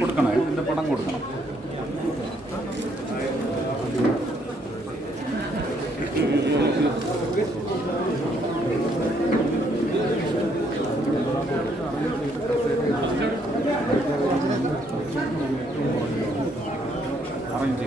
കൊടുക്കണം, ഇതിൻ്റെ പണം കൊടുക്കണം. അറേഞ്ച്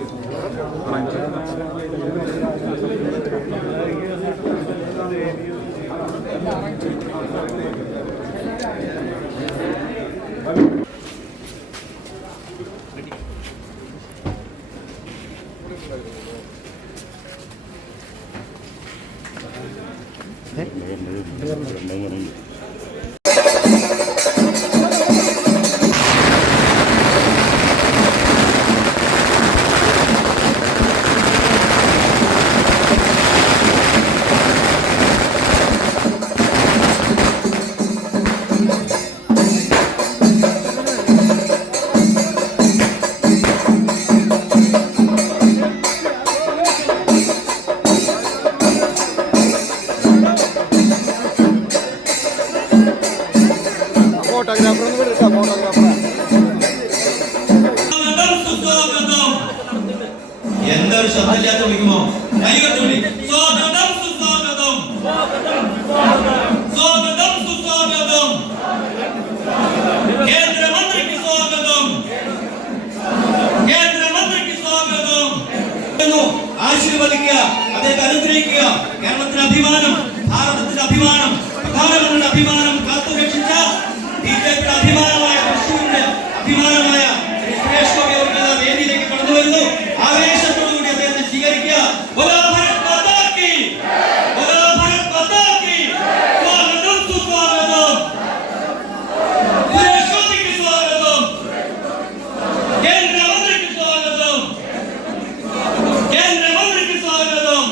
എന്തൊരു ശബ്ദമില്ലാത്ത വിളിക്കുമോ കൈകത്തുള്ളി സ്വാഗതം സുസ്വാഗതം സ്വാഗതം സുസ്വാഗതം കേന്ദ്രമന്ത്രിക്ക് സ്വാഗതം കേന്ദ്രമന്ത്രിക്ക് സ്വാഗതം ആശീർവദിക്കുക, അദ്ദേഹത്തെ അനുഗ്രഹിക്കുക. കേരളത്തിന്റെ അഭിമാനം, ഭാരതത്തിന്റെ അഭിമാനം, പ്രധാനമന്ത്രിയുടെ അഭിമാനം കാത്തുരക്ഷിച്ച ബിജെപിയുടെ അഭിമാനമായ തൃശ്ശൂരിന്റെ അഭിമാനമായ സുരേഷ് ഗോപി അവരുടെ വേദിയിലേക്ക് കടന്നു വരുന്നു. ആവേശത്തോടുകൂടി അദ്ദേഹത്തെ സ്വീകരിക്കുക. സ്വാഗതം സുസ്വാഗതം. സുരേഷ് ഗോപിക്ക് സ്വാഗതം. കേന്ദ്രമന്ത്രിക്ക് സ്വാഗതം. കേന്ദ്രമന്ത്രിക്ക് സ്വാഗതം.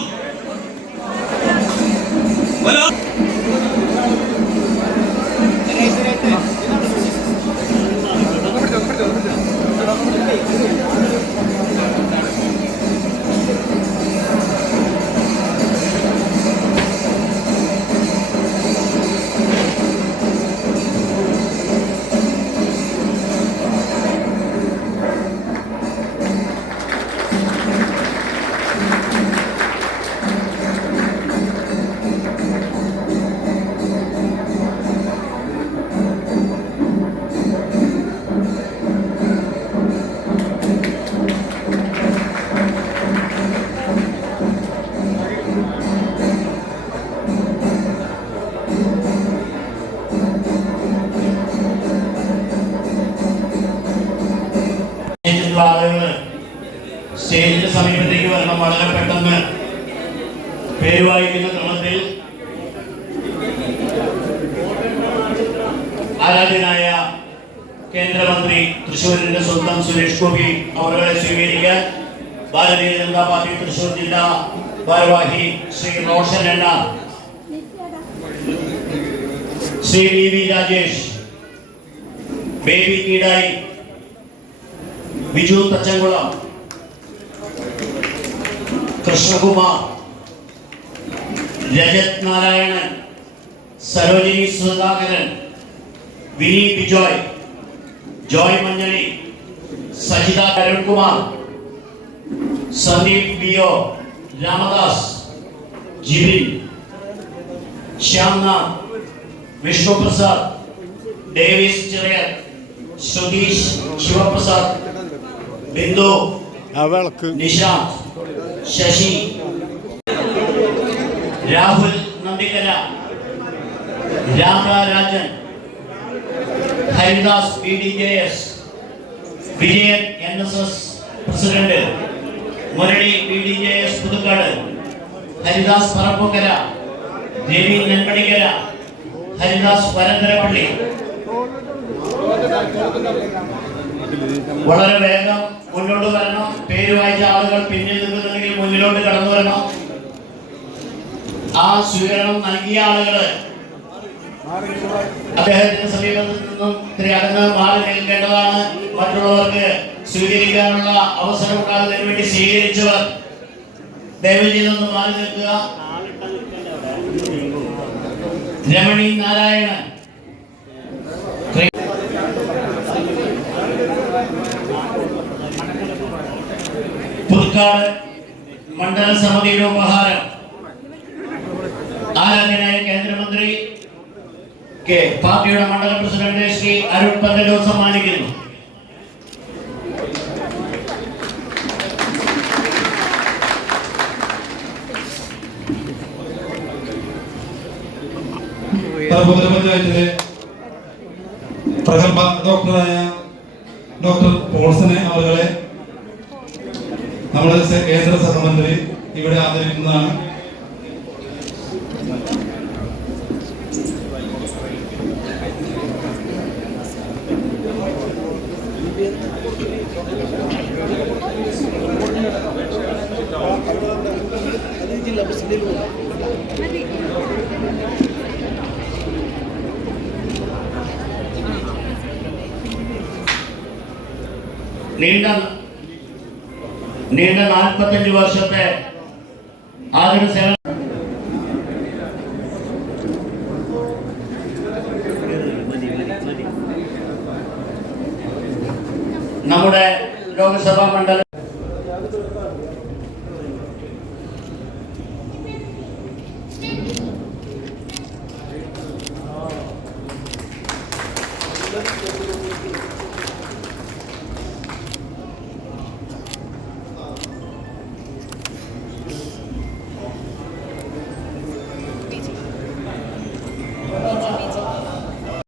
ആളുകൾ സ്റ്റേജിന്റെ സമീപത്തേക്ക് വരണം. വളരെ പെട്ടെന്ന് പേര് വായിക്കുന്ന ക്രമത്തിൽ ആരാധ്യനായ കേന്ദ്രമന്ത്രി തൃശ്ശൂരിന്റെ സ്വന്തം സുരേഷ് ഗോപി അവരെ സ്വീകരിക്കാൻ ഭാരതീയ ജനതാ പാർട്ടി തൃശ്ശൂർ ജില്ലാ ഭാരവാഹി ശ്രീ റോഷൻ എന്ന Shri V Rajesh, Baby Keedayi, Biju Thachamkulam, Krishnakumar, Rajath Narayanan, Sarojini Sudhakaran, Vini Bijoy, Joy Manjali, Sajitha Arunkumar, Sandeep Biyo, Ramadas, Jibin, Shyamnath, Vishnuprasad, Davis Cheriyar, Sudheesh Sivaprasad, Bindu, Nishanth, Sasi, Rahul Nandikkara, Ramarajan, Haridas BDJS, Vijayan NSS president, Murali BDJS Puthukkad, Haridas Parappukkara, Ravi Nenmanikkara, Haridas Paranthrappally. വളരെ വേഗം മുന്നോട്ട് വരണം. പേര് വായിച്ച ആളുകൾ പിന്നിൽ നിൽക്കുന്നുണ്ടെങ്കിൽ മുന്നിലോട്ട് കടന്നു വരണം. ആ സ്വീകരണം നൽകിയ ആളുകള് അദ്ദേഹത്തിന്റെ സമീപത്തിൽ നിന്നും ഇത്തിരി അകന്ന് മാറി നിൽക്കേണ്ടതാണ്. മറ്റുള്ളവർക്ക് സ്വീകരിക്കാനുള്ള അവസരം ഉണ്ടാകുന്നതിന് വേണ്ടി സ്വീകരിച്ചവർ ദയവ് ചെയ്തൊന്ന് മാറി നിൽക്കുക. രമണി നാരായണൻ, പുതുക്കാട് മണ്ഡല സമിതിയുടെ ഉപഹാരം ആരാധനായ കേന്ദ്രമന്ത്രി പാർട്ടിയുടെ മണ്ഡല പ്രസിഡന്റ് ശ്രീ അരുൺ പന്തലൂർ സമ്മാനിക്കുന്നു. പഞ്ചായത്തിലെ പ്രഗത്ഭ ഡോക്ടറായ ഡോക്ടർ പോൾസനെ അവരെ നമ്മുടെ കേന്ദ്ര സഹമന്ത്രി ഇവിടെ ആദരിക്കുന്നതാണ്. നീണ്ട 45 വർഷത്തെ ആതുര സേവനം നമ്മുടെ ലോകസഭാ മണ്ഡലം